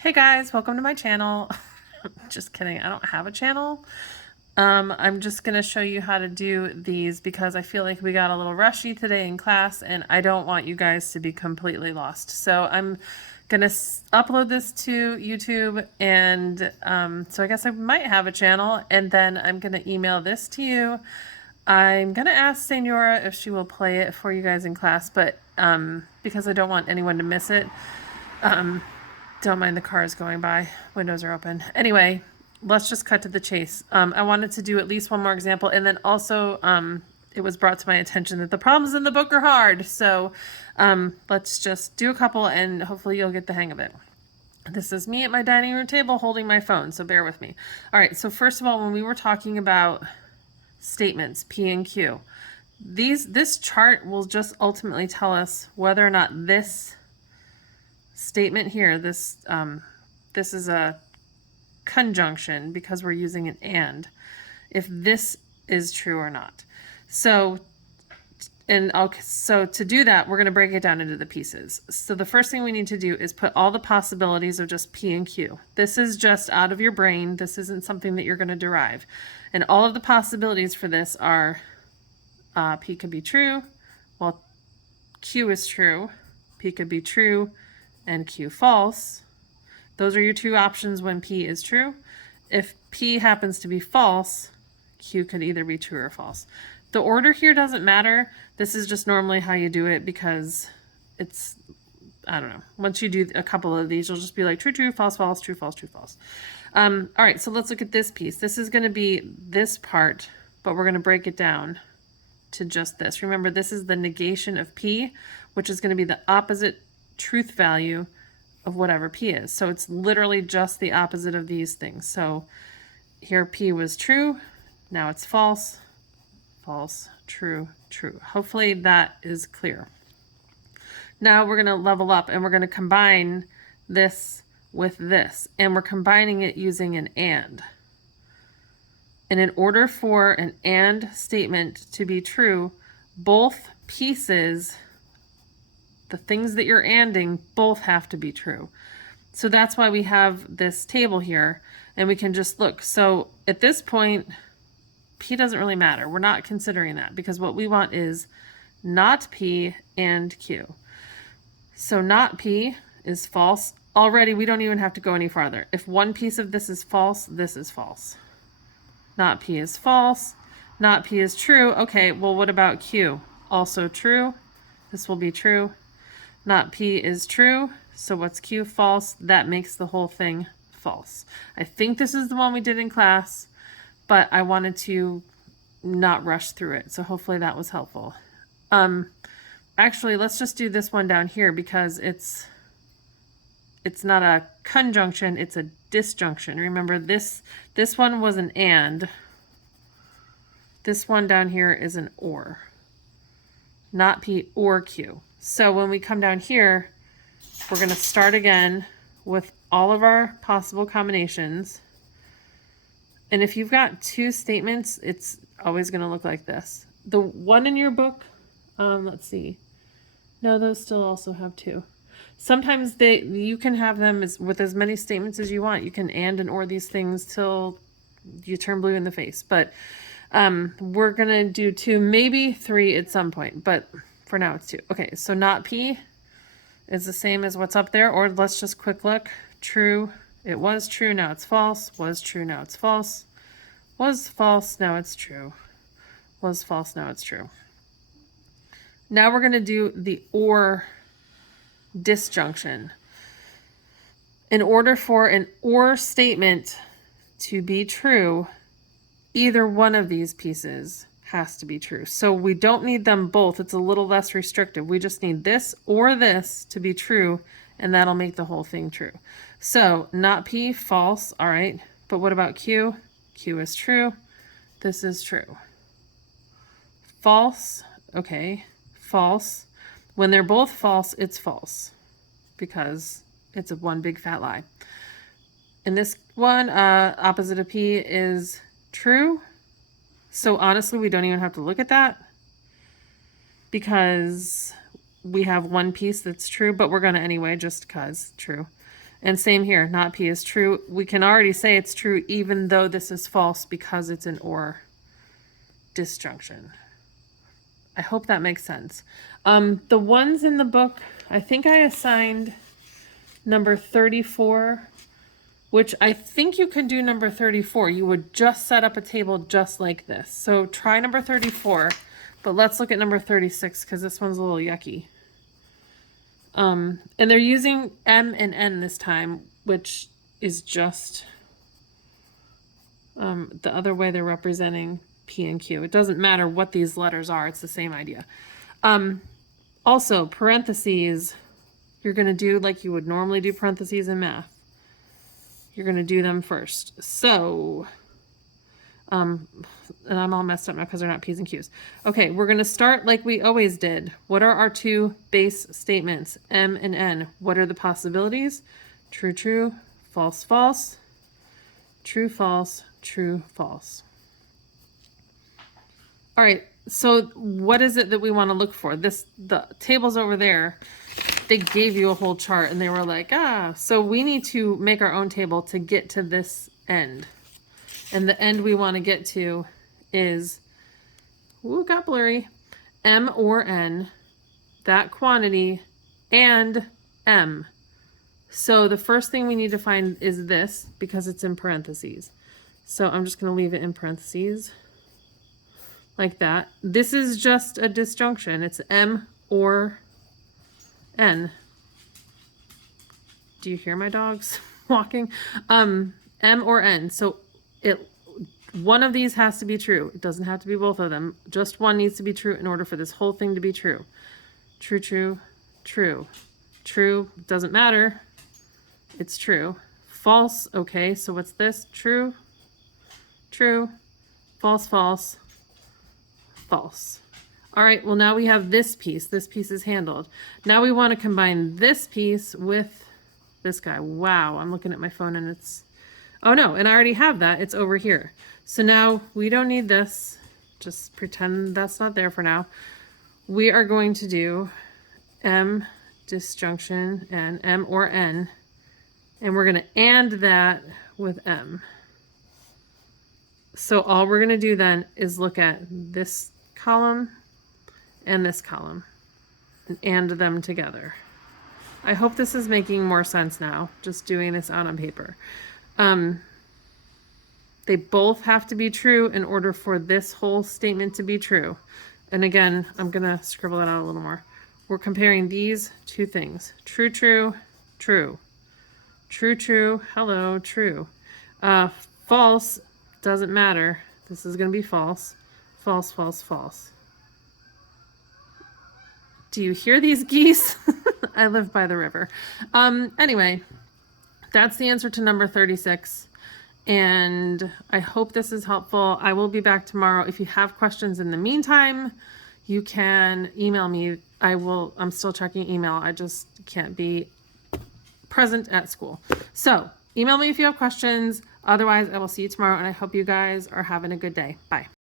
Hey guys, welcome to my channel. Just kidding, I don't have a channel. I'm just gonna show you how to do these because I feel like we got a little rushy today in class and I don't want you guys to be completely lost. So I'm gonna upload this to YouTube and so I guess I might have a channel, and then I'm gonna email this to you. I'm gonna ask Senora if she will play it for you guys in class, but because I don't want anyone to miss it. Don't mind the cars going by. Windows are open. Anyway, let's just cut to the chase. I wanted to do at least one more example, and then also it was brought to my attention that the problems in the book are hard. So let's just do a couple, and hopefully you'll get the hang of it. This is me at my dining room table holding my phone, so bear with me. All right, so first of all, when we were talking about statements, P and Q, this chart will just ultimately tell us whether or not this statement here, this is a conjunction because we're using an and, if this is true or not. So to do that, we're going to break it down into the pieces. So the first thing we need to do is put all the possibilities of just P and Q. This is just out of your brain. This isn't something that you're going to derive. And all of the possibilities for this are P could be true, well, Q is true, P could be true, and Q false. Those are your two options when P is true. If P happens to be false, Q could either be true or false. The order here doesn't matter. This is just normally how you do it because it's, I don't know. Once you do a couple of these, you'll just be like true, true, false, false, true, false, true, false. All right, so let's look at this piece. This is going to be this part, but we're going to break it down to just this. Remember, this is the negation of P, which is going to be the opposite truth value of whatever P is. So it's literally just the opposite of these things. So here P was true, now it's false, false, true, true. Hopefully that is clear. Now we're going to level up and we're going to combine this with this, and we're combining it using an and. And in order for an and statement to be true, both pieces, the things that you're anding, both have to be true. So that's why we have this table here, and we can just look. So at this point, P doesn't really matter. We're not considering that because what we want is not P and Q. So not P is false. Already, we don't even have to go any farther. If one piece of this is false, this is false. Not P is false. Not P is true. Okay, well, what about Q? Also true. This will be true. Not P is true. So what's Q? False. That makes the whole thing false. I think this is the one we did in class, but I wanted to not rush through it. So hopefully that was helpful. Actually, let's just do this one down here because it's not a conjunction, it's a disjunction. Remember, this one was an and. This one down here is an or. Not P or Q. So when we come down here, we're going to start again with all of our possible combinations. And if you've got two statements, it's always going to look like this. The one in your book, let's see. No, those still also have two. Sometimes you can have them with as many statements as you want. You can and or these things till you turn blue in the face. But we're going to do two, maybe three at some point. But for now, it's two. Okay, so not P is the same as what's up there. Or let's just quick look. True. It was true, now it's false. Was true, now it's false. Was false, now it's true. Was false, now it's true. Now we're going to do the or disjunction. In order for an or statement to be true, either one of these pieces has to be true. So we don't need them both. It's a little less restrictive. We just need this or this to be true, and that'll make the whole thing true. So not P, false. All right. But what about Q? Q is true. This is true. False. Okay. False. When they're both false, it's false because it's a one big fat lie. And this one, opposite of P is true. So honestly, we don't even have to look at that because we have one piece that's true, but we're going to anyway, just because true. And same here, not P is true. We can already say it's true even though this is false because it's an or disjunction. I hope that makes sense. The ones in the book, I think I assigned number 34, which I think you can do number 34. You would just set up a table just like this. So try number 34, but let's look at number 36 because this one's a little yucky. And they're using M and N this time, which is just the other way they're representing P and Q. It doesn't matter what these letters are. It's the same idea. Also, parentheses, you're going to do like you would normally do parentheses in math. You're going to do them first. So, and I'm all messed up now because they're not P's and Q's. Okay, we're going to start like we always did. What are our two base statements, M and N? What are the possibilities? True, true, false, false, true, false, true, false. All right, so what is it that we want to look for? The tables over there, they gave you a whole chart and they were like, so we need to make our own table to get to this end. And the end we want to get to is, ooh, got blurry, M or N, that quantity, and M. So the first thing we need to find is this because it's in parentheses. So I'm just going to leave it in parentheses like that. This is just a disjunction. It's M or N. Do you hear my dogs walking? M or N. So one of these has to be true. It doesn't have to be both of them. Just one needs to be true in order for this whole thing to be true. True, true, true. True, doesn't matter. It's true. False, okay, so what's this? True, true, false, false, false. All right, well now we have this piece. This piece is handled. Now we want to combine this piece with this guy. Wow, I'm looking at my phone and it's, oh no, and I already have that. It's over here. So now we don't need this. Just pretend that's not there for now. We are going to do M disjunction and M or N, and we're going to AND that with M. So all we're going to do then is look at this column and this column and AND them together. I hope this is making more sense now, just doing this out on paper. They both have to be true in order for this whole statement to be true. And again, I'm going to scribble that out a little more. We're comparing these two things. True, true, true. True, true, hello, true. False, doesn't matter. This is going to be false. False, false, false. Do you hear these geese? I live by the river. Anyway, that's the answer to number 36. And I hope this is helpful. I will be back tomorrow. If you have questions in the meantime, you can email me. I'm still checking email. I just can't be present at school. So email me if you have questions. Otherwise, I will see you tomorrow, and I hope you guys are having a good day. Bye.